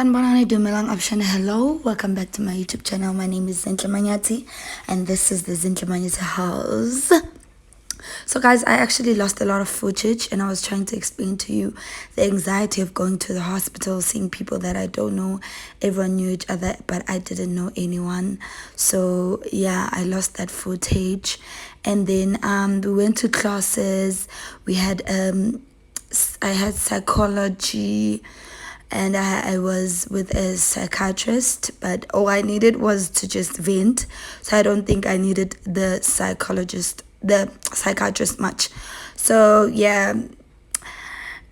Sanbonani Dumelang Option. Hello, welcome back to my YouTube channel. My name is Zintle Manyati, and this is the Zintle Manyati house. So guys, I actually lost a lot of footage, and I was trying to explain to you the anxiety of going to the hospital, seeing people that I don't know. Everyone knew each other, but I didn't know anyone. So yeah, I lost that footage. And then we went to classes. We had I had psychology, and I was with a psychiatrist, but all I needed was to just vent. So I don't think I needed the psychiatrist much. So yeah,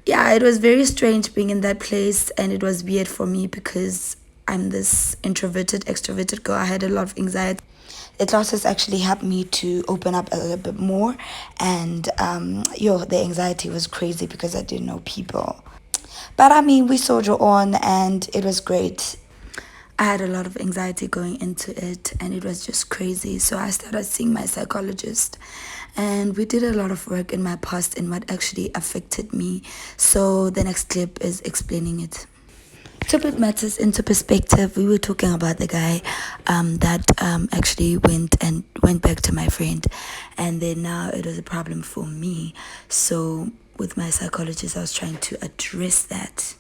it was very strange being in that place, and it was weird for me because I'm this introverted, extroverted girl. I had a lot of anxiety. The classes actually helped me to open up a little bit more, and the anxiety was crazy because I didn't know people. But I mean, we soldier on, and it was great. I had a lot of anxiety going into it, and it was just crazy. So I started seeing my psychologist, and we did a lot of work in my past and what actually affected me. So the next clip is explaining it. To put matters into perspective, we were talking about the guy that actually went back to my friend, and then now it was a problem for me. So with my psychologist, I was trying to address that.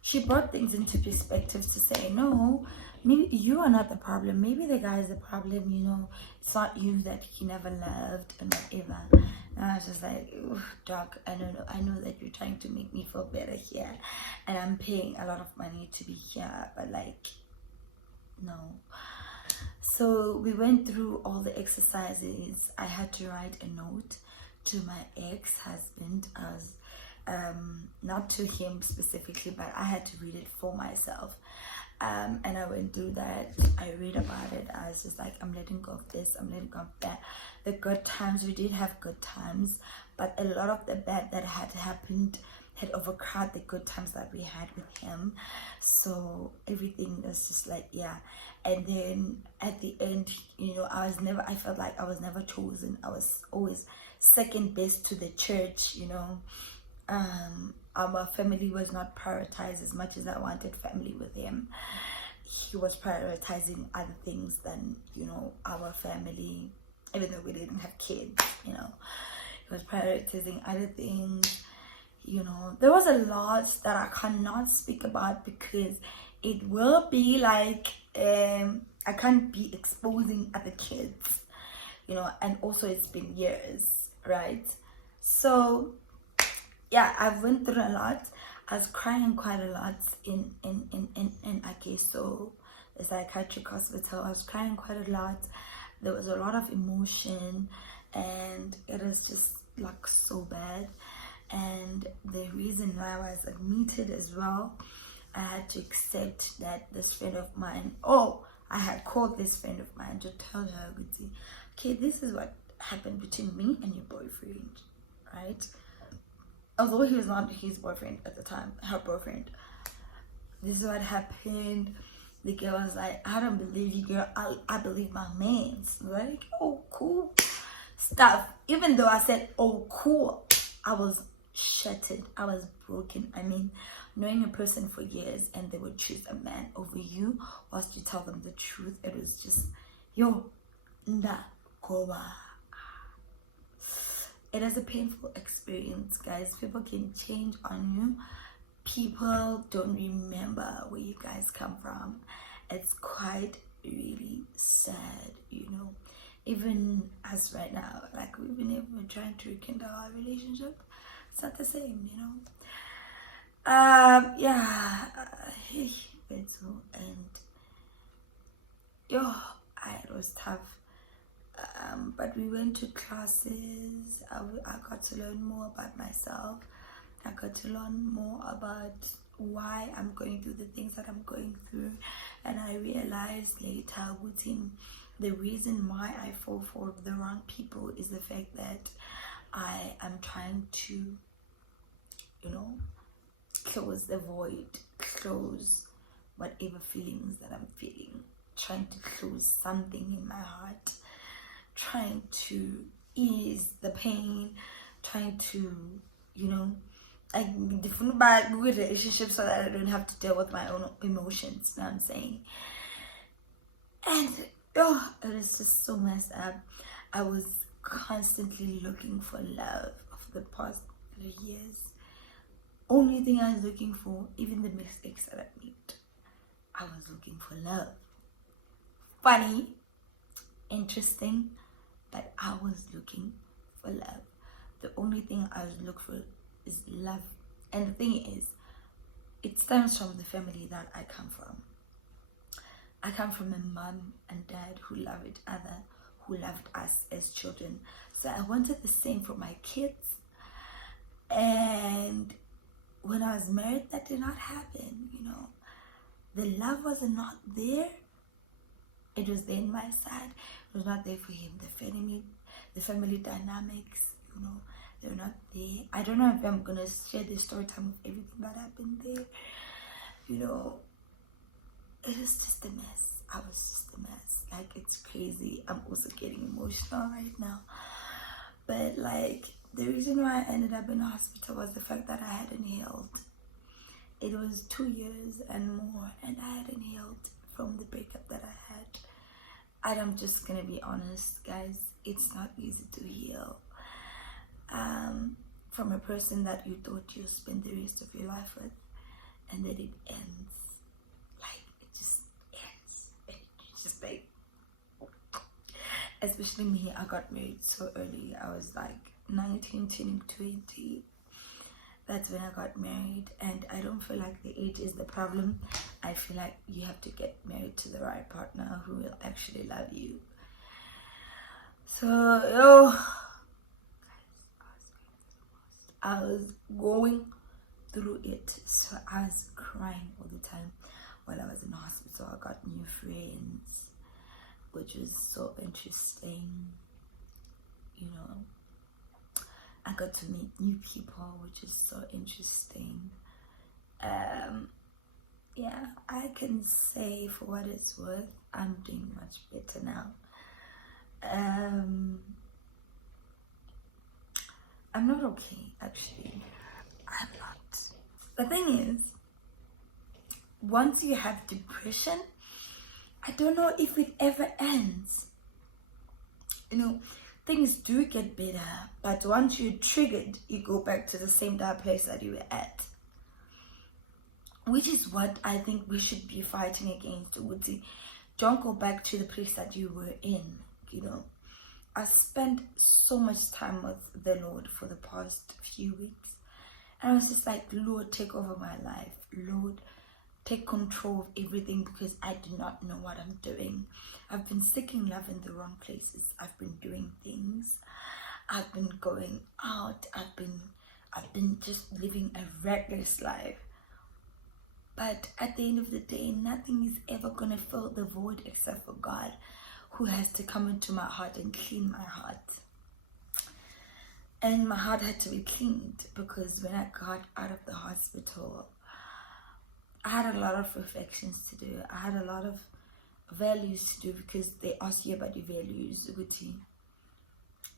She brought things into perspective to say, no, maybe you are not the problem. Maybe the guy is the problem, It's not you that he never loved and whatever. And I was just like, doc, I don't know. I know that you're trying to make me feel better here. And I'm paying a lot of money to be here. But no. So we went through all the exercises. I had to write a note to my ex-husband. I was not to him specifically, but I had to read it for myself. And I went through that. I read about it. I was just like, I'm letting go of this, I'm letting go of that. The good times, we did have good times, but a lot of the bad that had happened had overcrowded the good times that we had with him. So everything was just like, yeah. And then at the end, I felt like I was never chosen. I was always second best to the church, Our family was not prioritized as much as I wanted family with him. He was prioritizing other things than, our family, even though we didn't have kids, He was prioritizing other things, There was a lot that I cannot speak about because it will be like, I can't be exposing other kids, and also it's been years, right? So yeah, I went through a lot. I was crying quite a lot in Akeso, the psychiatric hospital. I was crying quite a lot. There was a lot of emotion, and it was just like so bad. And the reason why I was admitted as well, I had to accept that this friend of mine, I had called this friend of mine to tell her, okay, this is what happened between me and your boyfriend, right? Although he was not his boyfriend at the time, her boyfriend. This is what happened. The girl was like, I don't believe you, girl. I believe my man's. Like, oh, cool stuff. Even though I said, oh, cool, I was shattered. I was broken. I mean, knowing a person for years and they would choose a man over you whilst you tell them the truth, it was just, kowa. It is a painful experience, guys. People can change on you. People don't remember where you guys come from. It's quite really sad, Even us right now, like we've been able to trying to rekindle our relationship. It's not the same, it was tough. But we went to classes. I got to learn more about myself. I got to learn more about why I'm going through the things that I'm going through. And I realized later, the reason why I fall for the wrong people is the fact that I am trying to, close the void, close whatever feelings that I'm feeling, trying to close something in my heart, trying to ease the pain, trying to, Like different bad good relationships so that I don't have to deal with my own emotions. You know what I'm saying? And oh, it was just so messed up. I was constantly looking for love for the past 3 years. Only thing I was looking for, even the mistakes that I made, I was looking for love. Funny, interesting, but I was looking for love. The only thing I was looking for is love. And the thing is, it stems from the family that I come from. I come from a mom and dad who loved each other, who loved us as children. So I wanted the same for my kids. And when I was married, that did not happen, you know. The love was not there. It was there in my side. It was not there for him. The family dynamics, you know, they're not there. I don't know if I'm gonna share the story time of everything that happened there. You know, it was just a mess. I was just a mess. Like, it's crazy. I'm also getting emotional right now. But like, the reason why I ended up in the hospital was the fact that I hadn't healed. It was 2 years and more, and I hadn't healed from the breakup that I had. And I'm just gonna be honest, guys, it's not easy to heal from a person that you thought you'll spend the rest of your life with, and then it ends. Like, it just ends. It's just like, especially me, I got married so early. I was like 19, turning 20. That's when I got married, and I don't feel like the age is the problem. I feel like you have to get married to the right partner who will actually love you. So, I was going through it. So I was crying all the time while I was in hospital. I got new friends, which was so interesting, you know. I got to meet new people, which is so interesting. Yeah, I can say for what it's worth, I'm doing much better now. I'm not okay, actually. I'm not. The thing is, once you have depression, I don't know if it ever ends. You know, things do get better, but once you're triggered, you go back to the same dark place that you were at. Which is what I think we should be fighting against, Uguti. Don't go back to the place that you were in, you know. I spent so much time with the Lord for the past few weeks. And I was just like, Lord, take over my life. Lord, take control of everything, because I do not know what I'm doing. I've been seeking love in the wrong places. I've been doing things. I've been going out. I've been just living a reckless life. But at the end of the day, nothing is ever going to fill the void except for God, who has to come into my heart and clean my heart. And my heart had to be cleaned, because when I got out of the hospital, I had a lot of reflections to do. I had a lot of values to do, because they ask you about your values, Uguti.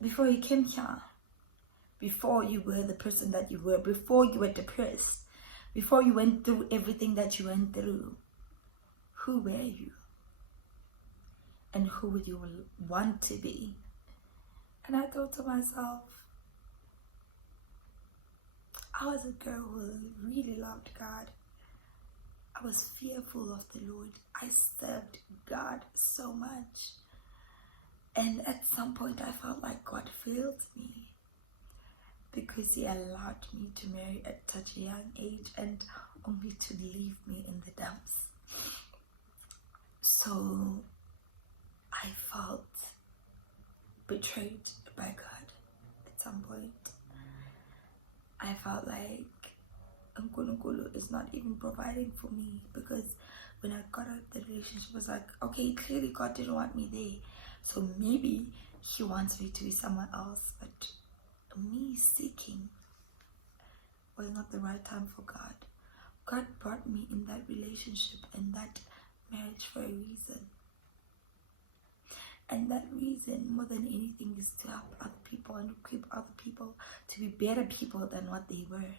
Before you came here, before you were the person that you were, before you were depressed, before you went through everything that you went through, who were you? And who would you want to be? And I thought to myself, I was a girl who really loved God. I was fearful of the Lord. I served God so much. And at some point I felt like God failed me, because he allowed me to marry at such a young age and only to leave me in the dumps. So I felt betrayed by God at some point. I felt like Nkulunkulu is not even providing for me, because when I got out of the relationship, it was like, okay, clearly God didn't want me there, so maybe he wants me to be somewhere else. But me seeking was not the right time for God. God brought me in that relationship and that marriage for a reason. And that reason, more than anything, is to help other people and equip other people to be better people than what they were.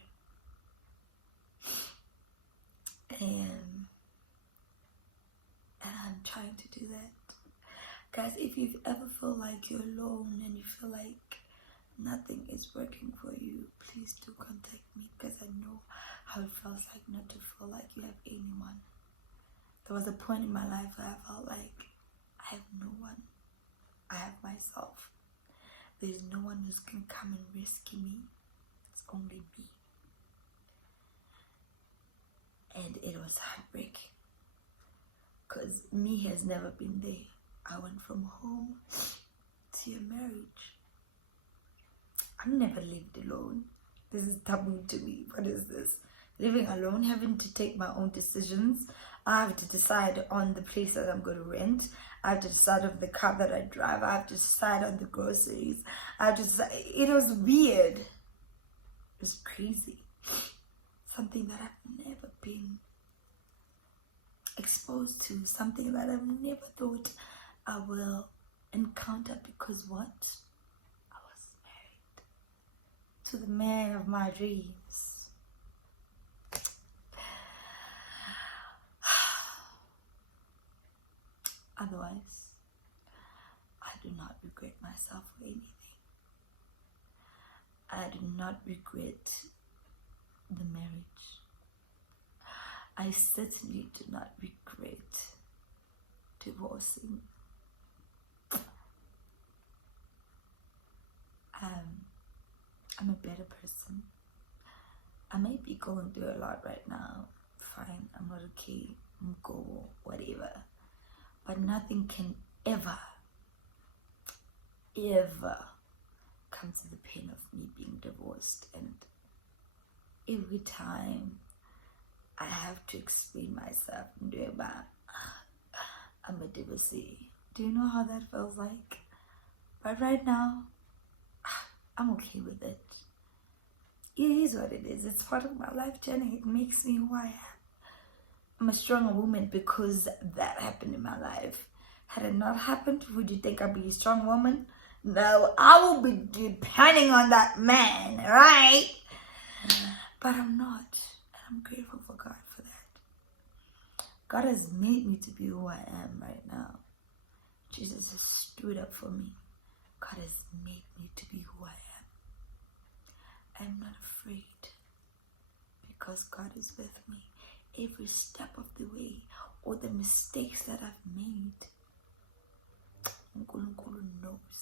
am. And I'm trying to do that. Guys, if you've ever felt like you're alone and you feel like nothing is working for you, please do contact me, because I know how it feels like not to feel like you have anyone. There was a point in my life where I felt like I have no one. I have myself. There's no one who's going to come and rescue me. It's only me. And it was heartbreaking, because me has never been there. I went from home to a marriage. I've never lived alone. This is taboo to me. What is this? Living alone, having to take my own decisions. I have to decide on the place that I'm going to rent. I have to decide on the car that I drive. I have to decide on the groceries. I have to decide. It was weird. It was crazy. Something that I've never been exposed to. Something that I've never thought I will encounter, because what? I was married to the man of my dreams. Otherwise, I do not regret myself for anything. I do not regret the marriage. I certainly do not regret divorcing. I'm a better person. I may be going through a lot right now. Fine, I'm not okay. I'm go, whatever. But nothing can ever come to the pain of me being divorced. And every time I have to explain myself and do about I'm a divorcee. Do you know how that feels like? But right now, I'm okay with it. It is what it is. It's part of my life journey. It makes me who I am. I'm a stronger woman because that happened in my life. Had it not happened, would you think I'd be a strong woman? No, I will be depending on that man, right? But I'm not. And I'm grateful for God for that. God has made me to be who I am right now. Jesus has stood up for me. God has made me to be who I am. I'm not afraid, because God is with me every step of the way. All the mistakes that I've made, Nkulunkulu knows.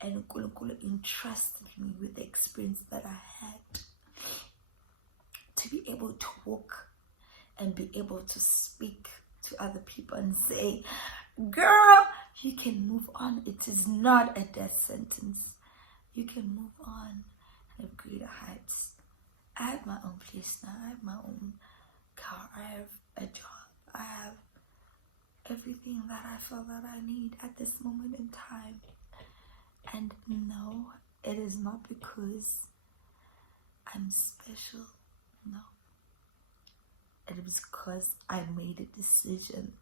And Nkulunkulu entrusted me with the experience that I had to be able to walk and be able to speak to other people and say, girl, you can move on. It is not a death sentence. You can move on and have greater heights. I have my own place now. I have my own car. I have a job. I have everything that I feel that I need at this moment in time. And no, it is not because I'm special. No. It is because I made a decision.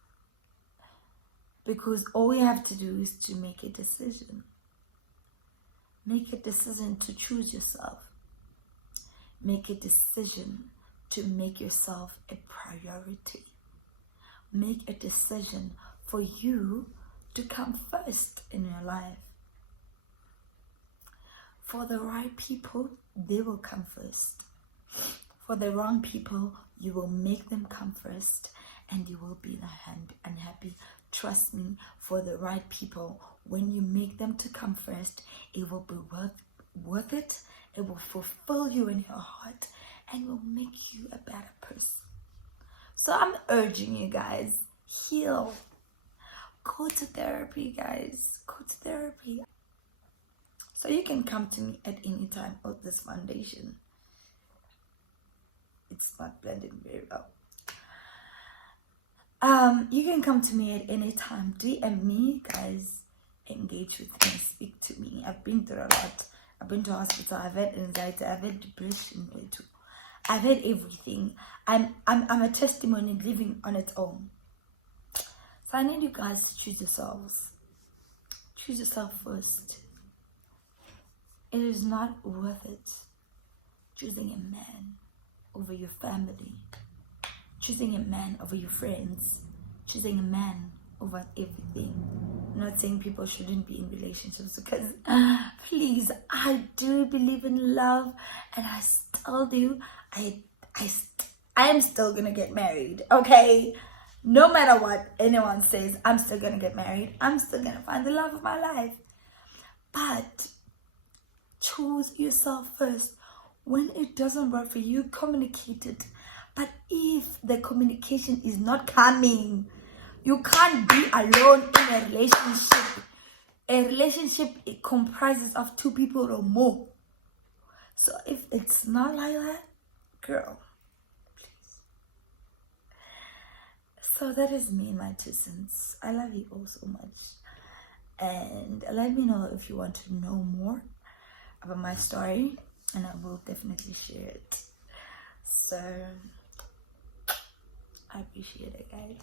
Because all you have to do is to make a decision. Make a decision to choose yourself. Make a decision to make yourself a priority. Make a decision for you to come first in your life. For the right people, they will come first. For the wrong people, you will make them come first, and you will be unhappy. Trust me, for the right people, when you make them to come first, it will be worth it. It will fulfill you in your heart, and will make you a better person. So I'm urging you guys, heal. Go to therapy, guys. Go to therapy. So you can come to me at any time of this foundation. It's not blending very well. You can come to me at any time. DM me, guys. Engage with me. Speak to me. I've been through a lot. I've been to hospital. I've had anxiety. I've had depression. I've had everything. I'm a testimony living on its own. So I need you guys to choose yourselves. Choose yourself first. It is not worth it choosing a man over your family, choosing a man over your friends, choosing a man over everything. I'm not saying people shouldn't be in relationships, because please, I do believe in love, and I still do. I am still gonna get married, okay? No matter what anyone says, I'm still gonna get married. I'm still gonna find the love of my life. But choose yourself first. When it doesn't work for you, communicate it. But if the communication is not coming, you can't be alone in a relationship. A relationship, it comprises of two people or more. So if it's not like that, girl, please. So that is me and my 2 cents. I love you all so much. And let me know if you want to know more about my story, and I will definitely share it. So I appreciate it, guys.